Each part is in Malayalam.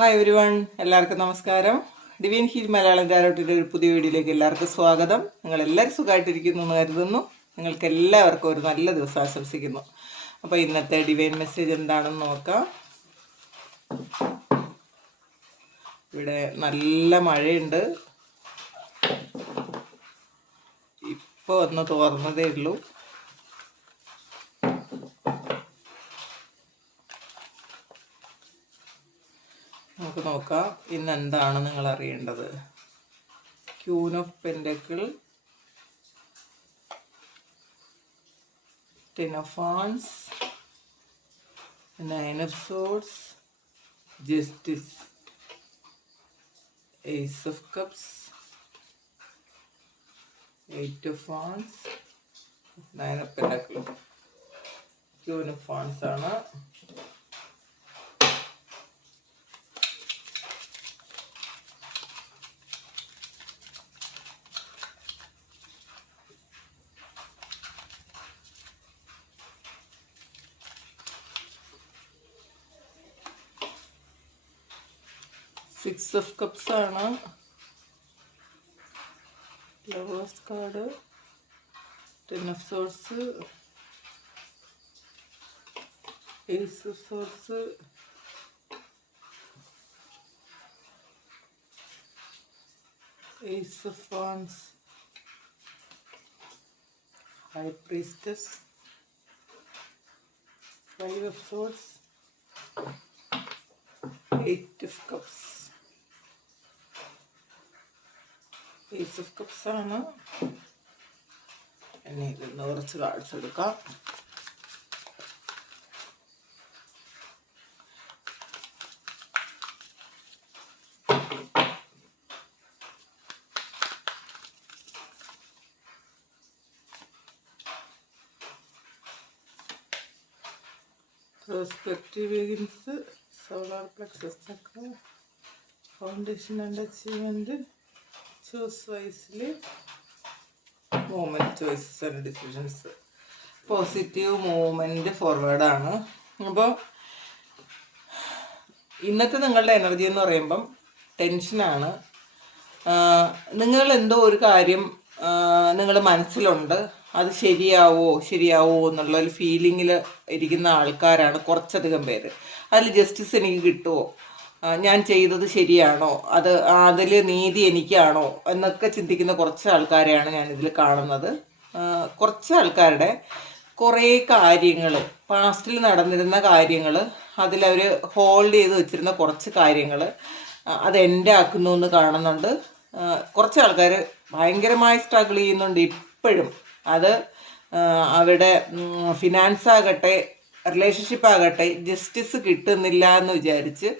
ഹായ് ഒരുവൺ വൺ എല്ലാവർക്കും നമസ്കാരം. ഡിവിൻ ഹീൽ മലയാളം ധാരോട്ടിന്റെ ഒരു പുതിയ വീഡിയോയിലേക്ക് എല്ലാവർക്കും സ്വാഗതം. നിങ്ങൾ എല്ലാവരും സുഖമായിട്ടിരിക്കുന്നു എന്ന് കരുതുന്നു. നിങ്ങൾക്ക് എല്ലാവർക്കും ഒരു നല്ല ദിവസം ആശംസിക്കുന്നു. അപ്പോൾ ഇന്നത്തെ ഡിവൈൻ മെസ്സേജ് എന്താണെന്ന് നോക്കാം. ഇവിടെ നല്ല മഴയുണ്ട്. ഇപ്പോൾ ഒന്ന് തോർന്നതേ ഉള്ളൂ. നമുക്ക് നോക്കാം. ഇന്ന് എന്താണ് നിങ്ങൾ അറിയേണ്ടത്? Queen of pentacle ten of fans nine of swords justice ace of cups eight of fans nine of pentacle. Queen of fans ആണ് സിക്സ് ഓഫ് കപ്സ് ആണ് lovers card ten of swords ace of swords ace of wands high priestess five of swords eight of cups ace of cups ആണ് ഇനി ഇതിന്ന് കുറച്ച് കാർഡ്സ് എടുക്കാം Perspective begins solar plexus chakra, foundation and വൈസിൽ movement choices and decisions positive movement ഫോർവേഡാണ് അപ്പോൾ ഇന്നത്തെ നിങ്ങളുടെ എനർജി എന്ന് പറയുമ്പം ടെൻഷനാണ് നിങ്ങൾ എന്തോ ഒരു കാര്യം നിങ്ങൾ മനസ്സിലുണ്ട്. അത് ശരിയാവോ ശരിയാവോ എന്നുള്ള ഒരു ഫീലിങ്ങിൽ ഇരിക്കുന്ന ആൾക്കാരാണ് കുറച്ചധികം പേര്. അതിൽ ജസ്റ്റിസ് എനിക്ക് കിട്ടുമോ ഞാൻ ചെയ്തത് ശരിയാണോ? അത് അതിൽ നീതി എനിക്കാണോ? എന്നൊക്കെ ചിന്തിക്കുന്ന കുറച്ച് ആൾക്കാരെയാണ് ഞാൻ ഇതിൽ കാണുന്നത് കുറച്ച് ആൾക്കാരുടെ കുറേ കാര്യങ്ങൾ പാസ്റ്റിൽ നടന്നിരുന്ന കാര്യങ്ങൾ അതിലവർ ഹോൾഡ് ചെയ്ത് വെച്ചിരുന്ന കുറച്ച് കാര്യങ്ങൾ അത് എന്റെ ആക്കുന്നു എന്ന് കാണുന്നുണ്ട്. കുറച്ച് ആൾക്കാർ ഭയങ്കരമായി സ്ട്രഗിൾ ചെയ്യുന്നുണ്ട് ഇപ്പോഴും. അത് അവരുടെ ഫിനാൻസ് ആകട്ടെ റിലേഷൻഷിപ്പ് ആകട്ടെ ജസ്റ്റിസ് കിട്ടുന്നില്ല എന്ന് വിചാരിച്ച്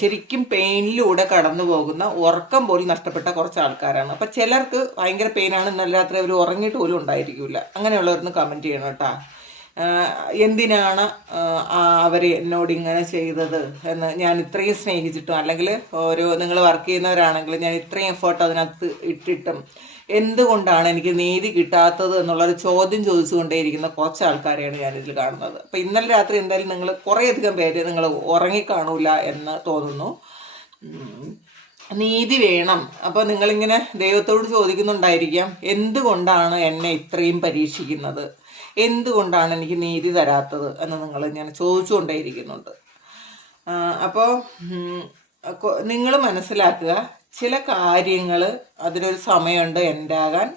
ശരിക്കും പെയിനിലൂടെ കടന്നു പോകുന്ന ഉറക്കം പോലും നഷ്ടപ്പെട്ട കുറച്ച് ആൾക്കാരാണ് അപ്പം ചിലർക്ക് ഭയങ്കര പെയിനാണ് ഇന്നലെ രാത്രി അവർ ഉറങ്ങിയിട്ട് പോലും ഉണ്ടായിരിക്കില്ല അങ്ങനെയുള്ളവരൊന്ന് കമന്റ് ചെയ്യണം കേട്ടോ. എന്തിനാണ് അവർ എന്നോട് ഇങ്ങനെ ചെയ്തത് എന്ന് ഞാൻ ഇത്രയും സ്നേഹിച്ചിട്ടും അല്ലെങ്കിൽ ഓരോ നിങ്ങൾ വർക്ക് ചെയ്യുന്നവരാണെങ്കിൽ ഞാൻ ഇത്രയും എഫേർട്ട് അതിനകത്ത് ഇട്ടിട്ടും എന്തുകൊണ്ടാണ് എനിക്ക് നീതി കിട്ടാത്തത് എന്നുള്ളൊരു ചോദ്യം ചോദിച്ചുകൊണ്ടേയിരിക്കുന്ന കുറച്ച് ആൾക്കാരെയാണ് ഞാനിതിൽ കാണുന്നത്. അപ്പം ഇന്നലെ രാത്രി എന്തായാലും നിങ്ങൾ കുറേയധികം പേര് നിങ്ങൾ ഉറങ്ങിക്കാണൂല എന്ന് തോന്നുന്നു. നീതി വേണം. അപ്പോൾ നിങ്ങളിങ്ങനെ ദൈവത്തോട് ചോദിക്കുന്നുണ്ടായിരിക്കാം എന്തുകൊണ്ടാണ് എന്നെ ഇത്രയും പരീക്ഷിക്കുന്നത്? എന്തുകൊണ്ടാണ് എനിക്ക് നീതി തരാത്തത് എന്ന് നിങ്ങൾ ഞാൻ ചോദിച്ചുകൊണ്ടേയിരിക്കുന്നുണ്ട്. അപ്പോൾ നിങ്ങൾ മനസ്സിലാക്കുക ചില കാര്യങ്ങൾ അതിനൊരു സമയമുണ്ട് എന്റെ ആകാൻ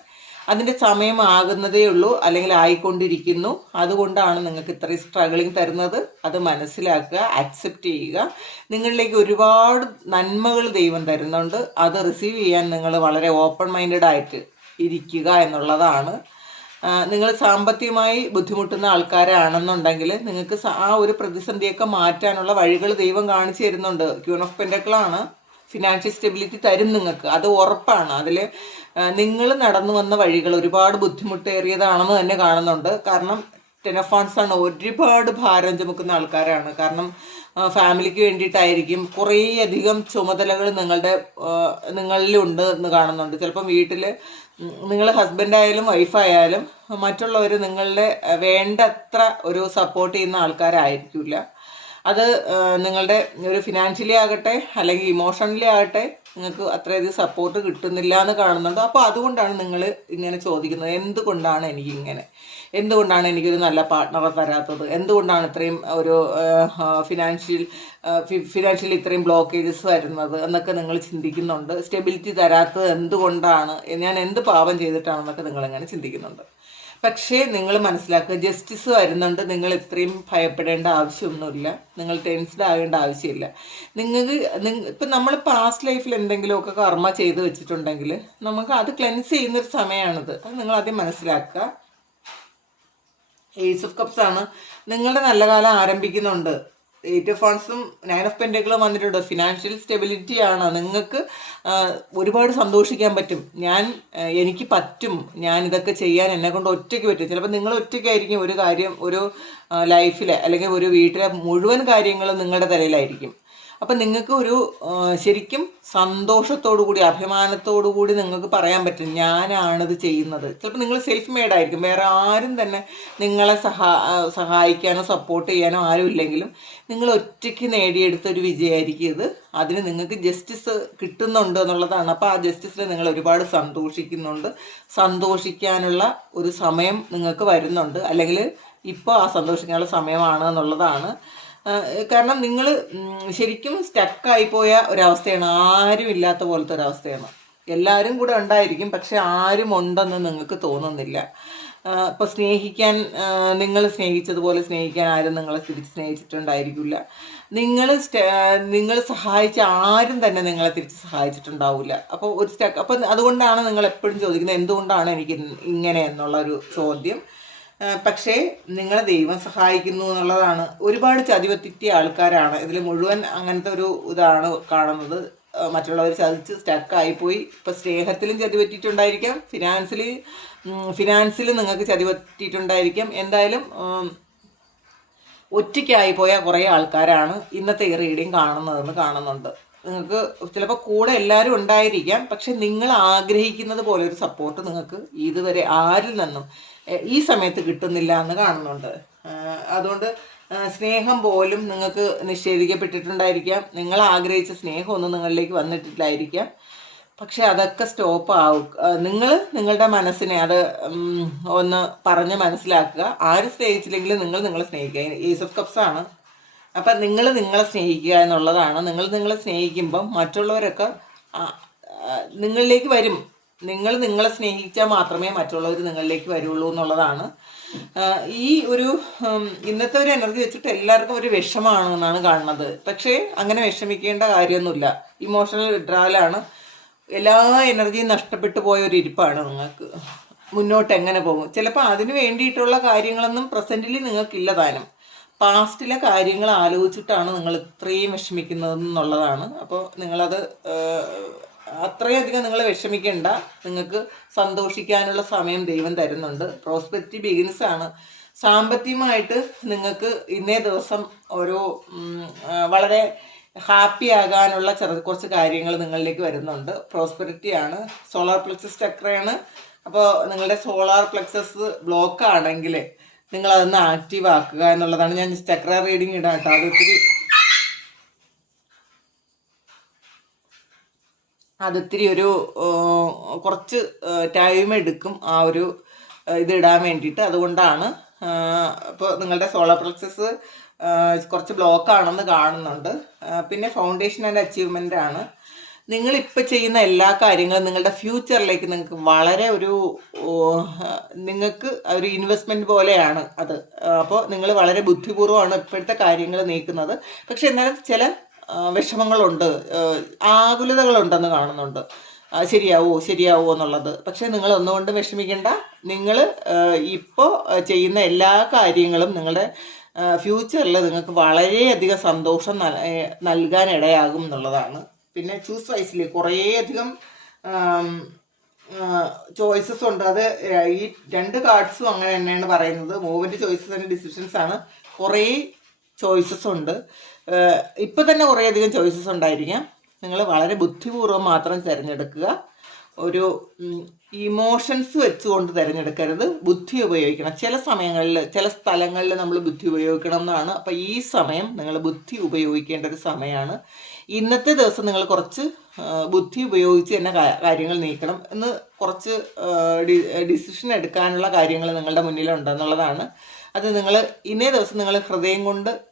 അതിന്റെ സമയമാകുന്നതേ ഉള്ളൂ അല്ലെങ്കിൽ ആയിക്കൊണ്ടിരിക്കുന്നു. അതുകൊണ്ടാണ് നിങ്ങൾക്ക് ഇത്രയും സ്ട്രഗിളിങ് തരുന്നത്. അത് മനസ്സിലാക്കുക അക്സെപ്റ്റ് ചെയ്യുക. നിങ്ങളിലേക്ക് ഒരുപാട് നന്മകൾ ദൈവം തരുന്നുണ്ട്. അത് റിസീവ് ചെയ്യാൻ നിങ്ങൾ വളരെ ഓപ്പൺ മൈൻഡഡ് ആയിട്ട് ഇരിക്കുക എന്നുള്ളതാണ്. നിങ്ങൾ സാമ്പത്തികമായി ബുദ്ധിമുട്ടുന്ന ആൾക്കാരാണെന്നുണ്ടെങ്കിൽ നിങ്ങൾക്ക് ആ ഒരു പ്രതിസന്ധിയൊക്കെ മാറ്റാനുള്ള വഴികൾ ദൈവം കാണിച്ചു തരുന്നുണ്ട്. ക്യൂൺ ഓഫ് പെൻഡക്കിളാണ് ഫിനാൻഷ്യൽ സ്റ്റെബിലിറ്റി തരും നിങ്ങൾക്ക്. അത് ഉറപ്പാണ്. അതിൽ നിങ്ങൾ നടന്നു വന്ന വഴികൾ ഒരുപാട് ബുദ്ധിമുട്ടേറിയതാണെന്ന് തന്നെ കാണുന്നുണ്ട്. കാരണം ടെനഫോൺസ് ആണ് ഒരുപാട് ഭാരം ചുമക്കുന്ന ആൾക്കാരാണ്. കാരണം ഫാമിലിക്ക് വേണ്ടിയിട്ടായിരിക്കും കുറേയധികം ചുമതലകൾ നിങ്ങളുടെ നിങ്ങളിലുണ്ട് എന്ന് കാണുന്നുണ്ട്. ചിലപ്പം വീട്ടിൽ നിങ്ങൾ ഹസ്ബൻഡായാലും വൈഫായാലും മറ്റുള്ളവർ നിങ്ങളുടെ വേണ്ടത്ര ഒരു സപ്പോർട്ട് ചെയ്യുന്ന ആൾക്കാരായിരിക്കില്ല അത് നിങ്ങളുടെ ഒരു ഫിനാൻഷ്യലി ആകട്ടെ അല്ലെങ്കിൽ ഇമോഷണലി ആകട്ടെ നിങ്ങൾക്ക് അത്രയധികം സപ്പോർട്ട് കിട്ടുന്നില്ല എന്ന് കാണുന്നുണ്ട്. അപ്പോൾ അതുകൊണ്ടാണ് നിങ്ങൾ ഇങ്ങനെ ചോദിക്കുന്നത് എന്തുകൊണ്ടാണ് എനിക്ക് ഇങ്ങനെ എന്തുകൊണ്ടാണ് എനിക്കൊരു നല്ല പാർട്ട്ണറെ തരാത്തത്? എന്തുകൊണ്ടാണ് ഇത്രയും ഒരു ഫിനാൻഷ്യൽ ഫിനാൻഷ്യലി ഇത്രയും ബ്ലോക്കേജസ് വരുന്നത് എന്നൊക്കെ നിങ്ങൾ ചിന്തിക്കുന്നുണ്ട്. സ്റ്റെബിലിറ്റി തരാത്തത് എന്തുകൊണ്ടാണ്? ഞാൻ എന്ത് പാപം ചെയ്തിട്ടാണെന്നൊക്കെ നിങ്ങളിങ്ങനെ ചിന്തിക്കുന്നുണ്ട്? പക്ഷേ നിങ്ങൾ മനസ്സിലാക്കുക ജസ്റ്റിസ് വരുന്നുണ്ട് നിങ്ങൾ ഇത്രയും ഭയപ്പെടേണ്ട ആവശ്യമൊന്നുമില്ല നിങ്ങൾ ടെൻസ്ഡ് ആകേണ്ട ആവശ്യമില്ല. നിങ്ങൾക്ക് ഇപ്പം നമ്മൾ പാസ്റ്റ് ലൈഫിൽ എന്തെങ്കിലുമൊക്കെ കർമ്മ ചെയ്ത് വെച്ചിട്ടുണ്ടെങ്കിൽ നമുക്ക് അത് ക്ലെൻസ് ചെയ്യുന്നൊരു സമയമാണിത് അത് നിങ്ങൾ ആദ്യം മനസ്സിലാക്കുക. ഏസ് ഓഫ് കപ്സ് ആണ്. നിങ്ങളുടെ നല്ല കാലം ആരംഭിക്കുന്നുണ്ട്. എയ്റ്റ് ഓഫ് ഫണ്ട്സും നയൻ ഓഫ് പെൻഡുകളും വന്നിട്ടുണ്ട്. ഫിനാൻഷ്യൽ സ്റ്റെബിലിറ്റി ആണ്. നിങ്ങൾക്ക് ഒരുപാട് സന്തോഷിക്കാൻ പറ്റും. ഞാൻ എനിക്ക് പറ്റും. ഞാൻ ഇതൊക്കെ ചെയ്യാൻ എന്നെ കൊണ്ട് ഒറ്റയ്ക്ക് പറ്റും. ചിലപ്പോൾ നിങ്ങൾ ഒറ്റയ്ക്കായിരിക്കും ഒരു കാര്യം ഒരു ലൈഫിലെ അല്ലെങ്കിൽ ഒരു വീട്ടിലെ മുഴുവൻ കാര്യങ്ങളും നിങ്ങളുടെ തലയിലായിരിക്കും. അപ്പം നിങ്ങൾക്ക് ഒരു ശരിക്കും സന്തോഷത്തോടു കൂടി അഭിമാനത്തോടു കൂടി നിങ്ങൾക്ക് പറയാൻ പറ്റും ഞാനാണിത് ചെയ്യുന്നത്. ചിലപ്പോൾ നിങ്ങൾ സെൽഫ് മെയ്ഡ് ആയിരിക്കും. വേറെ ആരും തന്നെ നിങ്ങളെ സഹാ സഹായിക്കാനോ സപ്പോർട്ട് ചെയ്യാനോ ആരും ഇല്ലെങ്കിലും നിങ്ങൾ ഒറ്റയ്ക്ക് നേടിയെടുത്ത ഒരു വിജയമായിരിക്കും ഇത്. അതിന് നിങ്ങൾക്ക് ജസ്റ്റിസ് കിട്ടുന്നുണ്ട് എന്നുള്ളതാണ്. അപ്പോൾ ആ ജസ്റ്റിസിൽ നിങ്ങൾ ഒരുപാട് സന്തോഷിക്കുന്നുണ്ട്. സന്തോഷിക്കാനുള്ള ഒരു സമയം നിങ്ങൾക്ക് വരുന്നുണ്ട്. അല്ലെങ്കിൽ ഇപ്പോൾ ആ സന്തോഷിക്കാനുള്ള സമയമാണ് എന്നുള്ളതാണ്. കാരണം നിങ്ങൾ ശരിക്കും സ്റ്റക്കായി പോയ ഒരവസ്ഥയാണ്. ആരും ഇല്ലാത്ത പോലത്തെ ഒരവസ്ഥയാണ്. എല്ലാവരും കൂടെ ഉണ്ടായിരിക്കും പക്ഷെ ആരും ഉണ്ടെന്ന് നിങ്ങൾക്ക് തോന്നുന്നില്ല. ഇപ്പോൾ സ്നേഹിക്കാൻ നിങ്ങൾ സ്നേഹിച്ചതുപോലെ സ്നേഹിക്കാൻ ആരും നിങ്ങളെ തിരിച്ച് സ്നേഹിച്ചിട്ടുണ്ടായിരിക്കില്ല. നിങ്ങൾ നിങ്ങൾ സഹായിച്ച ആരും തന്നെ നിങ്ങളെ തിരിച്ച് സഹായിച്ചിട്ടുണ്ടാവില്ല. അപ്പോൾ ഒരു സ്റ്റക്ക് അപ്പം അതുകൊണ്ടാണ് നിങ്ങൾ എപ്പോഴും ചോദിക്കുന്നത് എന്തുകൊണ്ടാണ് എനിക്ക് ഇങ്ങനെ എന്നുള്ള ഒരു ചോദ്യം. പക്ഷേ നിങ്ങളെ ദൈവം സഹായിക്കുന്നു എന്നുള്ളതാണ്. ഒരുപാട് ചതിവത്തിറ്റിയ ആൾക്കാരാണ്. ഇതിൽ മുഴുവൻ അങ്ങനത്തെ ഒരു ഇതാണ് കാണുന്നത്. മറ്റുള്ളവർ ചതിച്ച് സ്റ്റക്കായിപ്പോയി ഇപ്പം സ്നേഹത്തിലും ചതിപറ്റിയിട്ടുണ്ടായിരിക്കാം ഫിനാൻസിൽ ഫിനാൻസിൽ നിങ്ങൾക്ക് ചതിപറ്റിയിട്ടുണ്ടായിരിക്കാം എന്തായാലും ഒറ്റയ്ക്കായി പോയ കുറേ ആൾക്കാരാണ് ഇന്നത്തെ ഈ റീഡിങ് കാണുന്നതെന്ന് കാണുന്നുണ്ട്. നിങ്ങൾക്ക് ചിലപ്പോൾ കൂടെ എല്ലാവരും ഉണ്ടായിരിക്കാം. പക്ഷെ നിങ്ങൾ ആഗ്രഹിക്കുന്നത് പോലെ ഒരു സപ്പോർട്ട് നിങ്ങൾക്ക് ഇതുവരെ ആരിൽ നിന്നും ഈ സമയത്ത് കിട്ടുന്നില്ല എന്ന് കാണുന്നുണ്ട്. അതുകൊണ്ട് സ്നേഹം പോലും നിങ്ങൾക്ക് നിഷേധിക്കപ്പെട്ടിട്ടുണ്ടായിരിക്കാം. നിങ്ങൾ ആഗ്രഹിച്ച സ്നേഹമൊന്നും നിങ്ങളിലേക്ക് വന്നിട്ടില്ലായിരിക്കാം. പക്ഷെ അതൊക്കെ സ്റ്റോപ്പ് ആവും. നിങ്ങൾ നിങ്ങളുടെ മനസ്സിനെ അത് ഒന്ന് പറഞ്ഞ് മനസ്സിലാക്കുക. ആര് സ്നേഹിച്ചില്ലെങ്കിലും നിങ്ങൾ നിങ്ങളെ സ്നേഹിക്കുക. ഏസ് ഓഫ് കപ്സ് ആണ് അപ്പം നിങ്ങൾ നിങ്ങളെ സ്നേഹിക്കുക എന്നുള്ളതാണ്. നിങ്ങൾ നിങ്ങളെ സ്നേഹിക്കുമ്പം മറ്റുള്ളവരൊക്കെ നിങ്ങളിലേക്ക് വരും. നിങ്ങൾ നിങ്ങളെ സ്നേഹിച്ചാൽ മാത്രമേ മറ്റുള്ളവർ നിങ്ങളിലേക്ക് വരുള്ളൂ എന്നുള്ളതാണ്. ഈ ഒരു ഇന്നത്തെ ഒരു എനർജി വെച്ചിട്ട് എല്ലാവർക്കും ഒരു വിഷമാണ് എന്നാണ് കാണുന്നത്. പക്ഷേ അങ്ങനെ വിഷമിക്കേണ്ട കാര്യമൊന്നുമില്ല. ഇമോഷണൽ വിഡ്രാലാണ് എല്ലാ എനർജിയും നഷ്ടപ്പെട്ടു പോയ ഒരു ഇരിപ്പാണ് നിങ്ങൾക്ക്. മുന്നോട്ട് എങ്ങനെ പോകും? ചിലപ്പോൾ അതിന് വേണ്ടിയിട്ടുള്ള കാര്യങ്ങളൊന്നും പ്രസന്റിൽ നിങ്ങൾക്കില്ല താനും. പാസ്റ്റിലെ കാര്യങ്ങൾ ആലോചിച്ചിട്ടാണ് നിങ്ങൾ ഇത്രയും വിഷമിക്കുന്നത് എന്നുള്ളതാണ് അപ്പോൾ നിങ്ങളത് അത്രയധികം നിങ്ങൾ വിഷമിക്കേണ്ട. നിങ്ങൾക്ക് സന്തോഷിക്കാനുള്ള സമയം ദൈവം തരുന്നുണ്ട്. പ്രോസ്പെക്റ്റി ബിഗിൻസ് ആണ്. സാമ്പത്തികമായിട്ട് നിങ്ങൾക്ക് ഇന്നേ ദിവസം ഒരു വളരെ ഹാപ്പി ആകാനുള്ള ചെറു കുറച്ച് കാര്യങ്ങൾ നിങ്ങളിലേക്ക് വരുന്നുണ്ട്. പ്രോസ്പെരിറ്റി ആണ്. സോളാർ പ്ലക്സസ് ചക്രയാണ്. അപ്പോൾ നിങ്ങളുടെ സോളാർ പ്ലക്സസ് ബ്ലോക്ക് ആണെങ്കിൽ നിങ്ങളതൊന്ന് ആക്റ്റീവ് ആക്കുക എന്നുള്ളതാണ്. ഞാൻ ചക്ര റീഡിങ് ഇടാം കേട്ടോ. അത് ഒത്തിരി അതിത്തിരി ഒരു കുറച്ച് ടൈം എടുക്കും ആ ഒരു ഇത് ഇടാൻ വേണ്ടിയിട്ട്. അതുകൊണ്ടാണ് അപ്പോൾ നിങ്ങളുടെ സോളാർ പ്ലക്സസ് കുറച്ച് ബ്ലോക്ക് ആണെന്ന് കാണുന്നുണ്ട്. പിന്നെ ഫൗണ്ടേഷൻ ആൻഡ് അച്ചീവ്മെന്റ് ആണ്. നിങ്ങൾ ഇപ്പം ചെയ്യുന്ന എല്ലാ കാര്യങ്ങളും നിങ്ങളുടെ ഫ്യൂച്ചറിലേക്ക് നിങ്ങൾക്ക് വളരെ ഒരു നിങ്ങൾക്ക് ഒരു ഇൻവെസ്റ്റ്മെന്റ് പോലെയാണ് അത്. അപ്പോൾ നിങ്ങൾ വളരെ ബുദ്ധിപൂർവമാണ് ഇപ്പോഴത്തെ കാര്യങ്ങൾ നീക്കുന്നത്. പക്ഷേ എന്നാലും ചില വിഷമങ്ങളുണ്ട്. ആകുലതകളുണ്ടെന്ന് കാണുന്നുണ്ട്. ശരിയാവോ ശരിയാവോ എന്നുള്ളത്. പക്ഷെ നിങ്ങൾ ഒന്നുകൊണ്ട് വിഷമിക്കേണ്ട. നിങ്ങൾ ഇപ്പോൾ ചെയ്യുന്ന എല്ലാ കാര്യങ്ങളും നിങ്ങളുടെ ഫ്യൂച്ചറിൽ നിങ്ങൾക്ക് വളരെയധികം സന്തോഷം നൽകാൻ ഇടയാകും എന്നുള്ളതാണ്. പിന്നെ ചൂസ് വൈസിൽ കുറേയധികം ചോയ്സസ് ഉണ്ട്. അത് ഈ രണ്ട് കാർഡ്സും അങ്ങനെ തന്നെയാണ് പറയുന്നത്. മൂവ്മെന്റ് ചോയ്സസ് ആൻഡ് ഡിസിഷൻസ് ആണ്. കുറേ ചോയ്സസ് ഉണ്ട്. ഇപ്പം തന്നെ കുറേയധികം ചോയ്സസ് ഉണ്ടായിരിക്കാം. നിങ്ങൾ വളരെ ബുദ്ധിപൂർവം മാത്രം തിരഞ്ഞെടുക്കുക. ഒരു ഇമോഷൻസ് വെച്ചുകൊണ്ട് തിരഞ്ഞെടുക്കരുത്. ബുദ്ധി ഉപയോഗിക്കണം. ചില സമയങ്ങളിൽ ചില സ്ഥലങ്ങളിൽ നമ്മൾ ബുദ്ധി ഉപയോഗിക്കണം എന്നാണ്. അപ്പം ഈ സമയം നിങ്ങൾ ബുദ്ധി ഉപയോഗിക്കേണ്ട ഒരു സമയമാണ് ഇന്നത്തെ ദിവസം നിങ്ങൾ കുറച്ച് ബുദ്ധി ഉപയോഗിച്ച് തന്നെ കാര്യങ്ങൾ നീക്കണം. എന്ന് കുറച്ച് ഡിസിഷൻ എടുക്കാനുള്ള കാര്യങ്ങൾ നിങ്ങളുടെ മുന്നിലുണ്ടെന്നുള്ളതാണ്. അത് നിങ്ങൾ ഇന്നേ ദിവസം നിങ്ങൾ ഹൃദയം കൊണ്ട്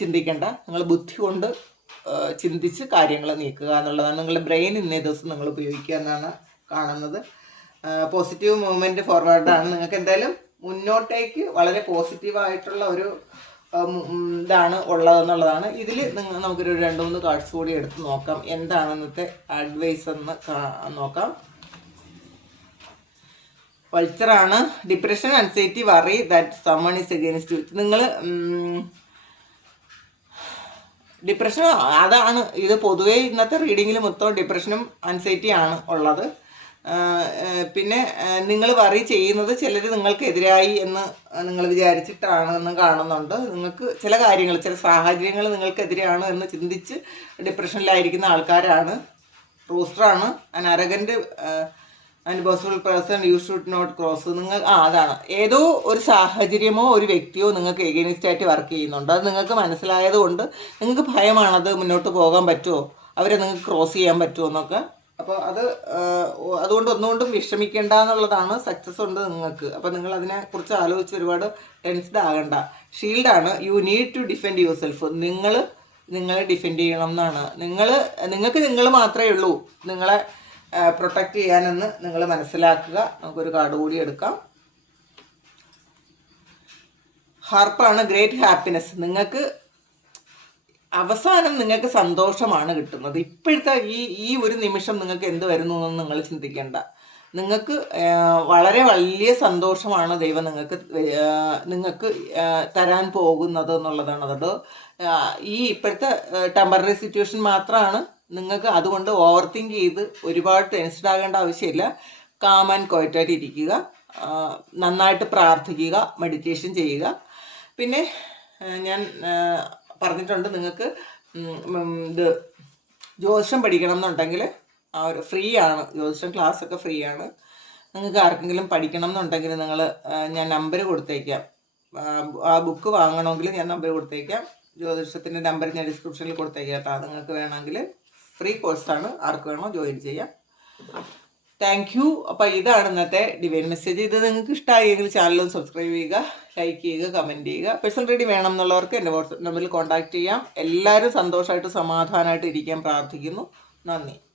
ചിന്തിക്കേണ്ട. നിങ്ങൾ ബുദ്ധി കൊണ്ട് ചിന്തിച്ച് കാര്യങ്ങൾ നീക്കുക എന്നുള്ളതാണ് നിങ്ങളുടെ ബ്രെയിൻ ഇന്നേ ദിവസം നിങ്ങൾ ഉപയോഗിക്കുക എന്നാണ് കാണുന്നത്. പോസിറ്റീവ് മൂവ്മെന്റ് ഫോർവേഡാണ് നിങ്ങൾക്ക് എന്തായാലും മുന്നോട്ടേക്ക് വളരെ പോസിറ്റീവായിട്ടുള്ള ഒരു ഇതാണ് ഉള്ളതെന്നുള്ളതാണ്. ഇതിൽ നിങ്ങൾ നമുക്കൊരു രണ്ട് മൂന്ന് കാർഡ്സ് കൂടി എടുത്ത് നോക്കാം. എന്താണ് ഇന്നത്തെ അഡ്വൈസ് എന്ന് നോക്കാം. വൾച്ചറാണ് depression anxiety worry that someone is against നിങ്ങൾ ഡിപ്രഷൻ അതാണ്. ഇത് പൊതുവേ ഇന്നത്തെ റീഡിങ്ങിൽ മൊത്തം ഡിപ്രഷനും ആണ് ഉള്ളത്. പിന്നെ നിങ്ങൾ വറി ചെയ്യുന്നത് ചിലർ നിങ്ങൾക്കെതിരായി എന്ന് നിങ്ങൾ വിചാരിച്ചിട്ടാണെന്ന് കാണുന്നുണ്ട്. നിങ്ങൾക്ക് ചില കാര്യങ്ങൾ ചില സാഹചര്യങ്ങൾ നിങ്ങൾക്കെതിരെയാണ് എന്ന് ചിന്തിച്ച് ഡിപ്രഷനിലായിരിക്കുന്ന ആൾക്കാരാണ്. റൂസ്റ്ററാണ് an arrogant and personal person you should not cross നിങ്ങൾ ആ അതാണ്. ഏതോ ഒരു സാഹചര്യമോ ഒരു വ്യക്തിയോ നിങ്ങൾക്ക് എഗെയിൻസ്റ്റ് ആയിട്ട് വർക്ക് ചെയ്യുന്നുണ്ട്. അത് നിങ്ങൾക്ക് മനസ്സിലായത് കൊണ്ട് നിങ്ങൾക്ക് ഭയമാണത് മുന്നോട്ട് പോകാൻ പറ്റുമോ? അവരെ നിങ്ങൾക്ക് ക്രോസ് ചെയ്യാൻ പറ്റുമോ എന്നൊക്കെ. അപ്പോൾ അത് അതുകൊണ്ട് ഒന്നുകൊണ്ടും വിഷമിക്കേണ്ട എന്നുള്ളതാണ് സക്സസ് ഉണ്ട് നിങ്ങൾക്ക്. അപ്പോൾ നിങ്ങൾ അതിനെക്കുറിച്ച് ആലോചിച്ച് ഒരുപാട് ടെൻസ്ഡ് ആകണ്ട. ഷീൽഡാണ് you need to defend yourself നിങ്ങൾ നിങ്ങളെ ഡിഫെൻഡ് ചെയ്യണം എന്നാണ്. നിങ്ങൾ നിങ്ങൾക്ക് നിങ്ങൾ മാത്രമേ ഉള്ളൂ. നിങ്ങളെ പ്രൊട്ടക്റ്റ് ചെയ്യാനെന്ന് നിങ്ങൾ മനസ്സിലാക്കുക. നമുക്കൊരു കാർഡ് കൂടി എടുക്കാം. ഹാർപ്പാണ് ഗ്രേറ്റ് ഹാപ്പിനെസ് നിങ്ങൾക്ക് അവസാനം നിങ്ങൾക്ക് സന്തോഷമാണ് കിട്ടുന്നത്. ഇപ്പോഴത്തെ ഈ ഈ ഒരു നിമിഷം നിങ്ങൾക്ക് എന്ത് വരുന്നു എന്ന് നിങ്ങൾ ചിന്തിക്കേണ്ട. നിങ്ങൾക്ക് വളരെ വലിയ സന്തോഷമാണ് ദൈവം നിങ്ങൾക്ക് നിങ്ങൾക്ക് തരാൻ പോകുന്നത് എന്നുള്ളതാണ്. അതുകൊണ്ട് ഈ ഇപ്പോഴത്തെ ടെമ്പററി സിറ്റുവേഷൻ മാത്രമാണ് നിങ്ങൾക്ക് അതുകൊണ്ട് ഓവർ തിങ്ക് ചെയ്ത് ഒരുപാട് ടെൻസ്ഡ് ആകേണ്ട ആവശ്യമില്ല. കാം ആൻഡ് ക്വയറ്റായിട്ട് ഇരിക്കുക. നന്നായിട്ട് പ്രാർത്ഥിക്കുക മെഡിറ്റേഷൻ ചെയ്യുക. പിന്നെ ഞാൻ പറഞ്ഞിട്ടുണ്ട് നിങ്ങൾക്ക് ഇത് ജ്യോതിഷം പഠിക്കണം എന്നുണ്ടെങ്കിൽ ആ ഒരു ഫ്രീ ആണ്. ജ്യോതിഷം ക്ലാസ് ഒക്കെ ഫ്രീ ആണ്. നിങ്ങൾക്ക് ആർക്കെങ്കിലും പഠിക്കണം എന്നുണ്ടെങ്കിൽ നിങ്ങൾ ഞാൻ നമ്പർ കൊടുത്തേക്കാം. ആ ബുക്ക് വാങ്ങണമെങ്കിൽ ഞാൻ നമ്പർ കൊടുത്തേക്കാം. ജ്യോതിഷത്തിന്റെ നമ്പർ ഞാൻ ഡിസ്ക്രിപ്ഷനിൽ കൊടുത്തേക്കാം കേട്ടോ. നിങ്ങൾക്ക് വേണമെങ്കിൽ ഫ്രീ കോഴ്സാണ്. ആർക്ക് വേണോ ജോയിൻ ചെയ്യാം. താങ്ക് യു അപ്പോൾ ഇതാണ് ഇന്നത്തെ ഡിവൈൻ മെസ്സേജ്. ഇത് നിങ്ങൾക്ക് ഇഷ്ടമായെങ്കിൽ ചാനലും സബ്സ്ക്രൈബ് ചെയ്യുക ലൈക്ക് ചെയ്യുക കമന്റ് ചെയ്യുക. പേഴ്സണൽ റെഡി വേണം എന്നുള്ളവർക്ക് എന്റെ വാട്സപ്പ് നമ്പറിൽ കോൺടാക്ട് ചെയ്യാം. എല്ലാവരും സന്തോഷമായിട്ട് സമാധാനമായിട്ട് ഇരിക്കാൻ പ്രാർത്ഥിക്കുന്നു. നന്ദി.